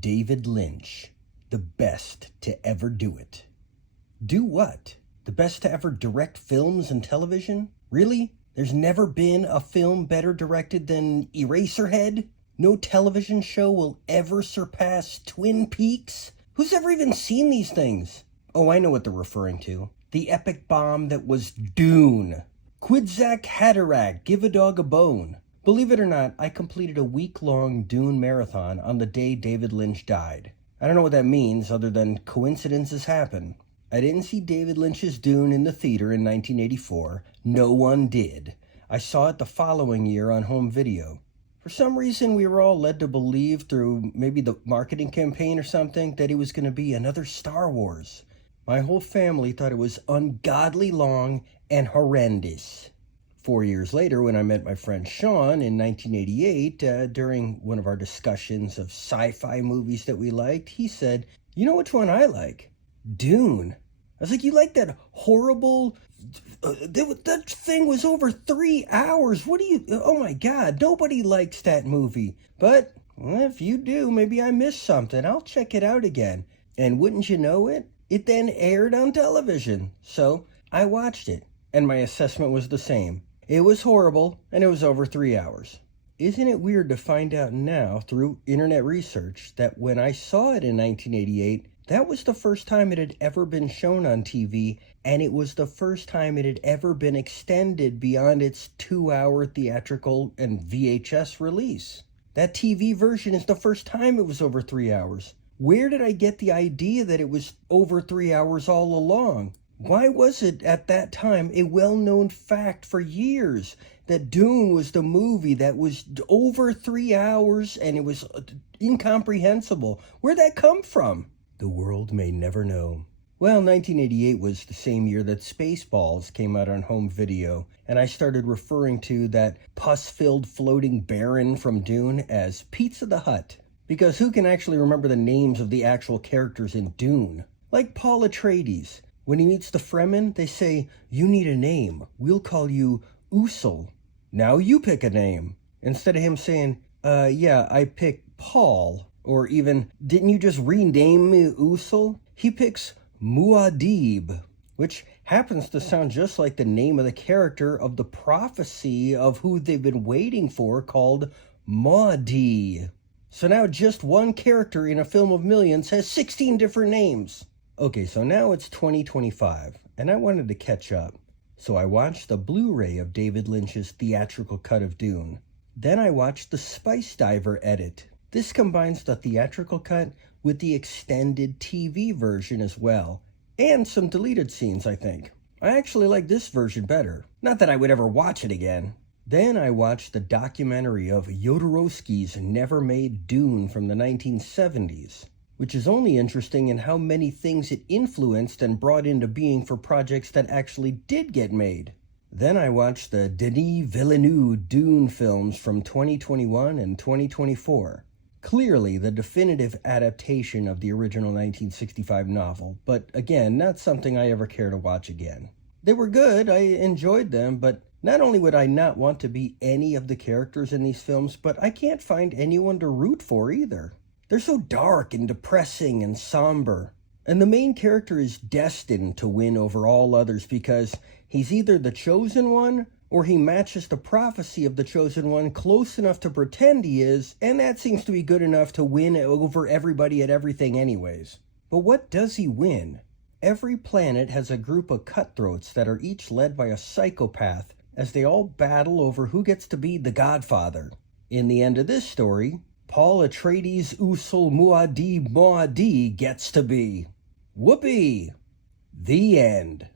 David Lynch, the best to ever do it. Do what? The best to ever direct films and television? Really? There's never been a film better directed than Eraserhead? No television show will ever surpass Twin Peaks? Who's ever even seen these things? Oh, I know what they're referring to. The epic bomb that was Dune. Quidzack Haderach, give a dog a bone. Believe it or not, I completed a week-long Dune marathon on the day David Lynch died. I don't know what that means other than coincidences happen. I didn't see David Lynch's Dune in the theater in 1984. No one did. I saw it the following year on home video. For some reason, we were all led to believe through maybe the marketing campaign or something that it was going to be another Star Wars. My whole family thought it was ungodly long and horrendous. 4 years later, when I met my friend Sean in 1988, during one of our discussions of sci-fi movies that we liked, he said, "You know which one I like? Dune." I was like, "You like that horrible... that thing was over 3 hours. What do you... Oh my God, nobody likes that movie." But well, if you do, maybe I missed something. I'll check it out again. And wouldn't you know it? It then aired on television. So I watched it, and my assessment was the same. It was horrible, and it was over 3 hours. Isn't it weird to find out now, through internet research, that when I saw it in 1988, that was the first time it had ever been shown on TV, and it was the first time it had ever been extended beyond its 2-hour theatrical and VHS release. That TV version is the first time it was over 3 hours. Where did I get the idea that it was over 3 hours all along? Why was it at that time a well-known fact for years that Dune was the movie that was over 3 hours and it was incomprehensible? Where'd that come from? The world may never know. Well, 1988 was the same year that Spaceballs came out on home video, and I started referring to that pus-filled floating baron from Dune as Pizza the Hutt. Because who can actually remember the names of the actual characters in Dune? Like Paul Atreides. When he meets the Fremen, they say, "You need a name. We'll call you Usul. Now you pick a name." Instead of him saying, yeah, I picked Paul. Or even, "Didn't you just rename me Usul?" He picks Muad'Dib, which happens to sound just like the name of the character of the prophecy of who they've been waiting for called Mahdi. So now just one character in a film of millions has 16 different names. Okay, so now it's 2025, and I wanted to catch up. So I watched the Blu-ray of David Lynch's theatrical cut of Dune. Then I watched the Spice Diver edit. This combines the theatrical cut with the extended TV version as well, and some deleted scenes, I think. I actually like this version better. Not that I would ever watch it again. Then I watched the documentary of Jodorowsky's Never Made Dune from the 1970s. Which is only interesting in how many things it influenced and brought into being for projects that actually did get made. Then I watched the Denis Villeneuve Dune films from 2021 and 2024. Clearly the definitive adaptation of the original 1965 novel, but again, not something I ever care to watch again. They were good, I enjoyed them, but not only would I not want to be any of the characters in these films, but I can't find anyone to root for either. They're so dark and depressing and somber. And the main character is destined to win over all others because he's either the chosen one or he matches the prophecy of the chosen one close enough to pretend he is, and that seems to be good enough to win over everybody at everything anyways. But what does he win? Every planet has a group of cutthroats that are each led by a psychopath as they all battle over who gets to be the Godfather. In the end of this story, Paul Atreides Usul Muad'Dib Mahdi gets to be. Whoopee! The end.